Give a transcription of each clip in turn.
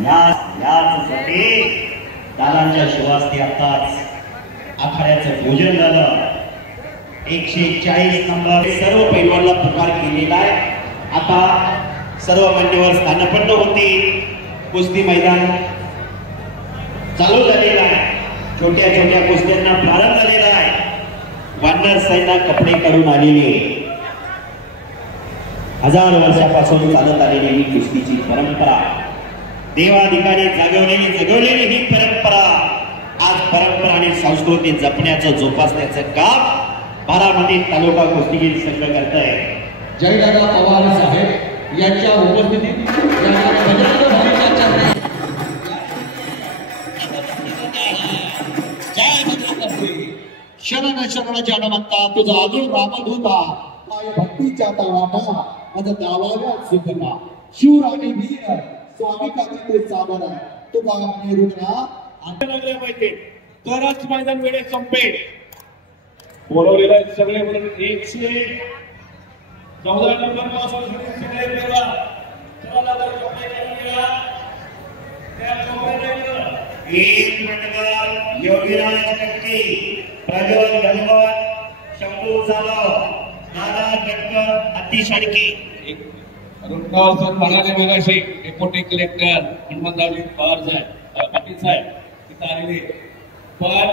यासाठी दादांच्या शिवास्ती आताच आखाड्याचं भोजन झालं। 140 नंबर सर्व पैलवानला पुकार केलेला आहे। आता सर्व मान्यवर स्थानपन्न होतील। कुस्ती मैदान चालू झालेलं आहे। छोट्या छोट्या कुस्त्यांना प्रारंभ झालेला आहे। वानर सैना कपडे काढून आलेले हजार वर्षापासून चालत आलेली ही कुस्तीची परंपरा, देवाधिकारी जगवलेली ही परंपरा आज परंपरा आणि संस्कृती जपण्याचं जोपासण्याचं काम बारामती तालुका कुस्तीगीर संघ करत आहे। जयदादा पवार साहेब यांच्या उपस्थितीत शरण शरण जनमंता तुझा अजून रामद होता, माय भक्तीच्या तावाटा माझा दावाव्या सुखता, शूर आणि वीर स्वामी काचे सागर तुझा निरुद्रा लागले पाहिजे तरच मैदान वेळेत संपेल। बोलवलेला सगळे म्हणून 114 नंबर पासून सगळे पेवा चला लवकर कपडे घालून या। त्या कपड्याला एक मंडळ योगीराज कट्टी, प्रज्वल धनवत, शंभू जाधव, दादा गटकर, अति शाडके। रुपगाव सर म्हणाले मगाशी डेप्युटी कलेक्टर हनुमंतरावजी पवार साहेब पाटील साहेब तिथे आलेले, पण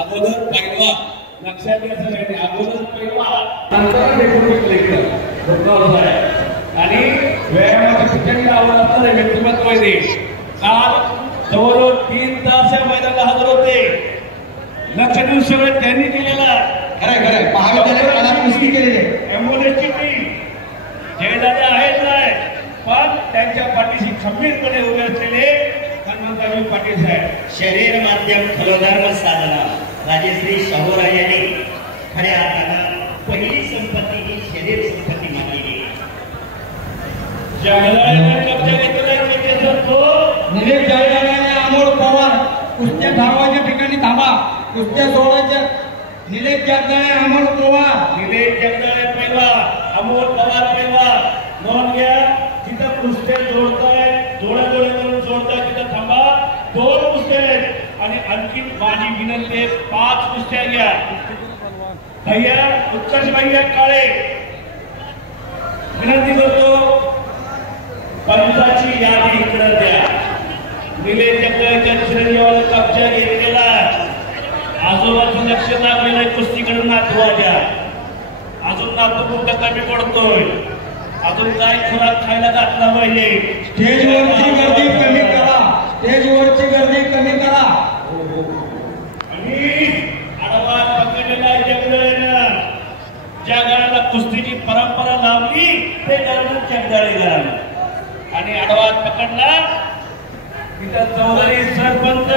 अगोदर पहिला लक्षात घ्यायचं अगोदर पहिला नंतर डेप्युटी कलेक्टर रुपगाव साहेब आणि व्यायामाचे प्रचंड आवडतं व्यक्तिमत्व आहे। काल जवळजवळ 3 तास या मैदानाला हजर होते। लक्ष देऊन सगळं त्यांनी दिलेला खरं महाविद्यालयात कुस्ती केलेली आहे। एम्ब्युलन्सची टीम जयदादा आहेच आहे, पण त्यांच्या पाठीशी खंबीरपणे उभे असलेले हनुमंतराव पाटील साहेब। शरीर माध्यम खलोधर्म साधना राजश्री शाहूराजांनी खऱ्या अर्थानं पहिली संपत्ती ही शरीर संपत्ती मानली। जगदाळ्याने कब्जा घेतला निलेश जयदादाने अमोल पवार कुस्त्या धावाच्या ठिकाणी थांबा, कुस्त्या सोडायच्या। निलेश जगदाळे अमोल पवार, निलेश जगदाळे पहिला, अमोल पवार पहिला। नोंद घ्या, जिथं कुस्त्या जोडताय जोडे करून जोडताय तिथं थांबा। 2 कुस्त्या आहेत आणि आणखी माझी विनंती आहे 5 कुस्त्या घ्या। भैया उत्कर्ष भैया काळे विनंती करतो पंचाची यादी इकडे द्या। निलेश जगदाळेच्या चिरंजीवाला कब्जा घेतलेला, आजोबाचं लक्ष लागलेलं कुस्तीकडे नातवा द्या। अजून नातू कुठं कमी पडतोय, अजून काय खुराक खायला घातला पाहिजे। स्टेजवरची गर्दी कमी करा, स्टेजवरची गर्दी कमी करा। आणि आडवा पकडलेला जगदाळेनं ज्या गाण्याला कुस्तीची परंपरा लावली ते गाणं जगदाळे गाणं आणि आडवा पकडला तिथं चौधरी सरपंच